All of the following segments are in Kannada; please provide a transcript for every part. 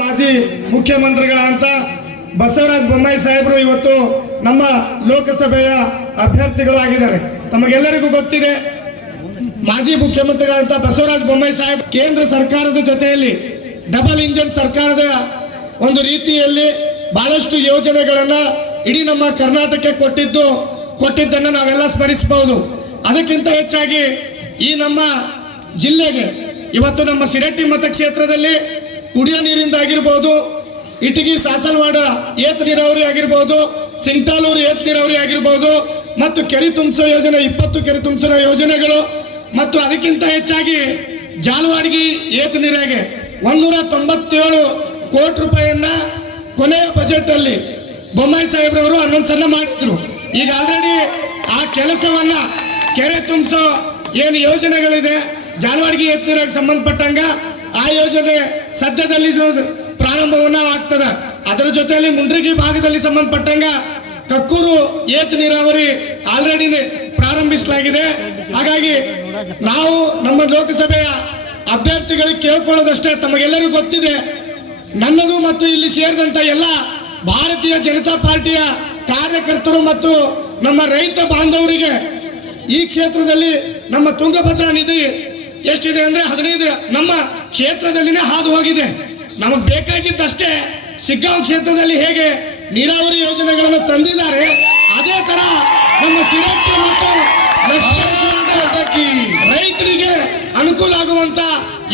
ಮಾಜಿ ಮುಖ್ಯಮಂತ್ರಿಗಳಂತ ಬಸವರಾಜ ಬೊಮ್ಮಾಯಿ ಸಾಹೇಬರು ಇವತ್ತು ನಮ್ಮ ಲೋಕಸಭೆಯ ಅಭ್ಯರ್ಥಿಗಳಾಗಿದ್ದಾರೆ. ತಮಗೆಲ್ಲರಿಗೂ ಗೊತ್ತಿದೆ, ಮಾಜಿ ಮುಖ್ಯಮಂತ್ರಿಗಳಂತ ಬಸವರಾಜ ಬೊಮ್ಮಾಯಿ ಸಾಹೇಬ್ ಕೇಂದ್ರ ಸರ್ಕಾರದ ಜೊತೆಯಲ್ಲಿ ಡಬಲ್ ಇಂಜಿನ್ ಸರ್ಕಾರದ ಒಂದು ರೀತಿಯಲ್ಲಿ ಬಹಳಷ್ಟು ಯೋಜನೆಗಳನ್ನ ಇಡೀ ನಮ್ಮ ಕರ್ನಾಟಕಕ್ಕೆ ಕೊಟ್ಟಿದ್ದನ್ನು ನಾವೆಲ್ಲ ಸ್ಮರಿಸಬಹುದು. ಅದಕ್ಕಿಂತ ಹೆಚ್ಚಾಗಿ ಈ ನಮ್ಮ ಜಿಲ್ಲೆಗೆ ಇವತ್ತು ನಮ್ಮ ಸಿರಟ್ಟಿ ಮತಕ್ಷೇತ್ರದಲ್ಲಿ ಕುಡಿಯೋ ನೀರಿಂದ ಆಗಿರ್ಬೋದು, ಇಟಗಿ ಸಾಸಲವಾಡ ಏತ ನೀರಾವರಿ ಆಗಿರ್ಬೋದು, ಸಿಂಗ್ಟಾಲೂರು ಏತ ನೀರಾವರಿ ಆಗಿರ್ಬೋದು, ಮತ್ತು ಕೆರೆ ತುಂಬಿಸೋ ಯೋಜನೆ 20 ಕೆರೆ ತುಂಬಿಸೋ ಯೋಜನೆಗಳು, ಮತ್ತು ಅದಕ್ಕಿಂತ ಹೆಚ್ಚಾಗಿ ಜಾಲವಾಡಗಿ ಏತ ನೀರಾಗೆ 197 ಕೋಟಿ ರೂಪಾಯಿಯನ್ನ ಕೊನೆಯ ಬಜೆಟ್ ಅಲ್ಲಿ ಬೊಮ್ಮಾಯಿ ಸಾಹೇಬ್ರವರು ಅನೌನ್ಸ್ ಮಾಡಿದ್ರು. ಈಗ ಆಲ್ರೆಡಿ ಆ ಕೆಲಸವನ್ನ ಕೆರೆ ತುಂಬಿಸೋ ಏನು ಯೋಜನೆಗಳಿದೆ ಜಾಲವಾಡಗಿ ಏತ ನೀರಾಗೆ ಸಂಬಂಧಪಟ್ಟಂಗ ಆ ಯೋಜನೆ ಸದ್ಯದಲ್ಲಿ ಪ್ರಾರಂಭವನ್ನ ಆಗ್ತದೆ. ಅದರ ಜೊತೆಯಲ್ಲಿ ಮುಂಡ್ರಿಗಿ ಭಾಗದಲ್ಲಿ ಸಂಬಂಧಪಟ್ಟಂಗ ಕಕ್ಕೂರು ಏತ ನೀರಾವರಿ ಆಲ್ರೆಡಿ ಪ್ರಾರಂಭಿಸಲಾಗಿದೆ. ಹಾಗಾಗಿ ನಾವು ನಮ್ಮ ಲೋಕಸಭೆಯ ಅಭ್ಯರ್ಥಿಗಳಿಗೆ ಕೇಳ್ಕೊಳ್ಳೋದಷ್ಟೇ, ತಮಗೆಲ್ಲರಿಗೂ ಗೊತ್ತಿದೆ, ನನ್ನದು ಮತ್ತು ಇಲ್ಲಿ ಸೇರಿದಂತ ಎಲ್ಲ ಭಾರತೀಯ ಜನತಾ ಪಾರ್ಟಿಯ ಕಾರ್ಯಕರ್ತರು ಮತ್ತು ನಮ್ಮ ರೈತ ಬಾಂಧವರಿಗೆ ಈ ಕ್ಷೇತ್ರದಲ್ಲಿ ನಮ್ಮ ತುಂಗಭದ್ರಾ ನಿಧಿ ಎಷ್ಟಿದೆ ಅಂದ್ರೆ 15 ನಮ್ಮ ಕ್ಷೇತ್ರದಲ್ಲಿನೇ ಹಾದು ಹೋಗಿದೆ. ನಮಗೆ ಬೇಕಾಗಿದ್ದಷ್ಟೇ ಸಿಗ್ಗಾಂವ್ ಕ್ಷೇತ್ರದಲ್ಲಿ ಹೇಗೆ ನೀರಾವರಿ ಯೋಜನೆಗಳನ್ನು ತಂದಿದ್ದಾರೆ, ಅದೇ ತರ ನಮ್ಮ ಸಿರಟ್ಟಿ ಮತ್ತು ರೈತರಿಗೆ ಅನುಕೂಲ ಆಗುವಂತ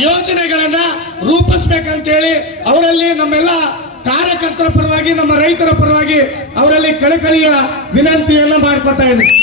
ಯೋಜನೆಗಳನ್ನ ರೂಪಿಸಬೇಕಂತೇಳಿ ಅವರಲ್ಲಿ ನಮ್ಮೆಲ್ಲ ಕಾರ್ಯಕರ್ತರ ಪರವಾಗಿ ನಮ್ಮ ರೈತರ ಪರವಾಗಿ ಅವರಲ್ಲಿ ಕಳಕಳಿಯ ವಿನಂತಿಯನ್ನ ಮಾಡ್ಕೊತಾ ಇದ್ದೀವಿ.